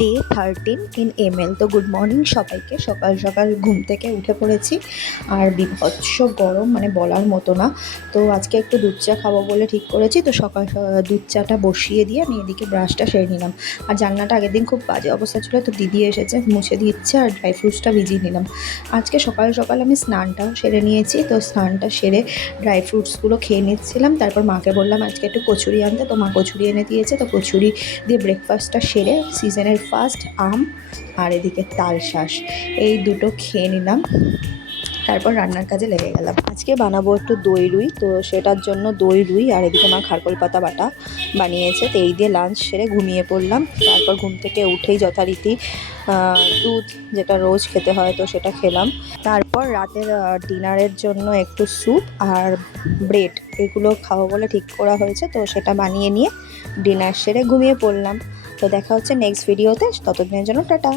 Day 13 in ML। তো good morning সবাইকে। সকাল সকাল ঘুম থেকে উঠে পড়েছি, আর বিভৎস গরম, মানে বলার মতো না। তো আজকে একটু দুধ চা খাবো বলে ঠিক করেছি। তো সকাল দুধ চাটা বসিয়ে দিয়ে আমি এদিকে ব্রাশটা সেরে নিলাম। আর জানলাটা আগের দিন খুব বাজে অবস্থা ছিল, তো দিদি এসেছে মুছে দিচ্ছে, আর ড্রাই ফ্রুটসটা ভিজিয়ে নিলাম। আজকে সকাল সকাল আমি স্নানটাও সেরে নিয়েছি। তো স্নানটা সেরে ড্রাই ফ্রুটসগুলো খেয়ে নিচ্ছিলাম। তারপর মাকে বললাম আজকে একটু কচুরি আনতে, তো মা কচুরি এনে দিয়েছে। তো কচুরি দিয়ে ব্রেকফাস্টটা সেরে সিজনের ফার্স্ট আম আর এদিকে তালশাঁস এই দুটো খেয়ে নিলাম। তারপর রান্নার কাজে লেগে গেলাম। আজকে বানাবো একটু দই রুই, তো সেটার জন্য দই রুই আর এদিকে মা খারকোল পাতা বাটা বানিয়েছে। তো এই দিয়ে লাঞ্চ সেরে ঘুমিয়ে পড়লাম। তারপর ঘুম থেকে উঠেই যথারীতি দুধ, যেটা রোজ খেতে হয়, তো সেটা খেলাম। তারপর রাতের ডিনারের জন্য একটু স্যুপ আর ব্রেড এগুলো খাওয়া বলে ঠিক করা হয়েছে, তো সেটা বানিয়ে নিয়ে ডিনার সেরে ঘুমিয়ে পড়লাম। তো দেখা হচ্ছে নেক্সট ভিডিওতে, ততদিনের জন্য টাটা।